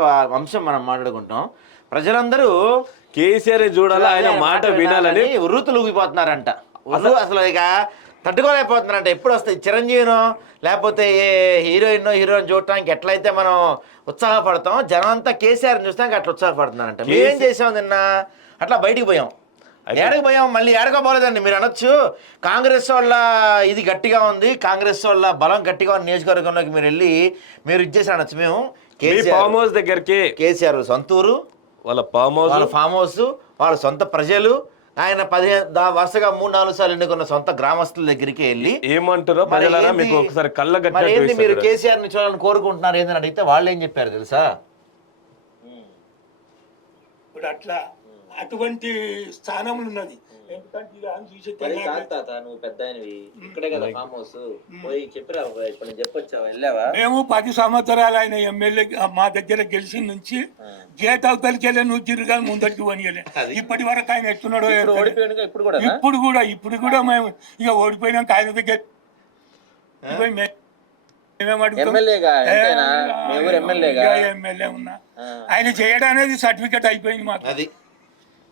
ఒక అంశం మనం మాట్లాడుకుంటాం. ప్రజలందరూ కేసీఆర్ చూడాలి, ఆయన మాట వినాలని ఉర్రూతులు ఊగిపోతున్నారంట. అసలు ఇక తట్టుకోలేకపోతున్నారంట. ఎప్పుడు వస్తాయి చిరంజీవినో లేకపోతే ఏ హీరోయిన్ చూడటానికి ఎట్లయితే మనం ఉత్సాహపడతాం, జనం అంతా కేసీఆర్ని చూస్తానికి అట్లా ఉత్సాహపడుతున్నారంట. మేమేం చేసాం నిన్న? అట్లా బయటికి పోయాం. ఏడకి పోయాం, మళ్ళీ ఏడకపోలేదండి. మీరు అనొచ్చు కాంగ్రెస్ వాళ్ళ ఇది గట్టిగా ఉంది, కాంగ్రెస్ వాళ్ళ బలం గట్టిగా ఉంది, నియోజకవర్గంలోకి మీరు వెళ్ళి మీరు ఇచ్చేసి అనొచ్చు. మేము ఫామ్ హౌస్ దగ్గరికి, కేసీఆర్ సొంతూరు, వాళ్ళ ఫామ్ హౌస్, వాళ్ళ సొంత ప్రజలు, ఆయన వరుసగా 3-4 సార్లు ఎన్నుకున్న సొంత గ్రామస్తుల దగ్గరికి వెళ్ళి ఏమంటారో ప్రజలారా మీకు ఒకసారి మీరు కేసీఆర్ ని చూడాలని కోరుకుంటున్నారు ఏందని అడిగితే వాళ్ళు ఏం చెప్పారు తెలుసా? ఇప్పుడు అట్లా అటువంటి స్థానంలో ఉన్నది. నువ్వు పెద్ద ఇక్కడే కదా ఫామ్ హౌస్ పోయి చెప్పిరా, ఇప్పుడు చెప్పొచ్చావా, వెళ్ళావా? మేము 10 సంవత్సరాలు ఆయన ఎమ్మెల్యే మా దగ్గర గెలిచిన నుంచి గేట్ అవతలికి వెళ్ళి నువ్వు తిరగాలి, ముందరికి పోనీయలే. ఇప్పటి వరకు ఆయన ఎట్టున్నాడో ఇప్పుడు కూడా మేము ఇక ఓడిపోయినాక ఆయన దగ్గర ఎమ్మెల్యే ఉన్నా ఆయన చేయడం అనేది సర్టిఫికెట్ అయిపోయింది మాకు. అది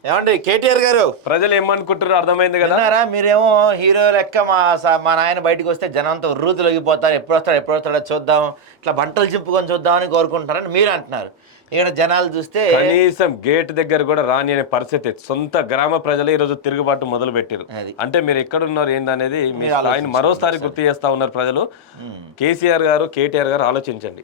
ఏమండి కేటీఆర్ గారు, ప్రజలు ఏమనుకుంటారో అర్థమైంది కదా. మీరేమో హీరో లెక్క మా నాయన బయటకు వస్తే జనం అంతా ఉర్రూతులగిపోతారు, ఎప్పుడు వస్తాడో చూద్దాం, ఇట్లా బంటలు చింపుకొని చూద్దామని కోరుకుంటారని మీరు అంటున్నారు. ఇక్కడ జనాలు చూస్తే కనీసం గేట్ దగ్గర కూడా రాని అనే పరిస్థితి. సొంత గ్రామ ప్రజలు ఈ రోజు తిరుగుబాటు మొదలు పెట్టారు. అంటే మీరు ఎక్కడున్నారు ఏందనేది మీ స్థాయిని మరోసారి గుర్తు చేస్తా ఉన్నారు ప్రజలు. కేసీఆర్ గారు, కేటీఆర్ గారు ఆలోచించండి.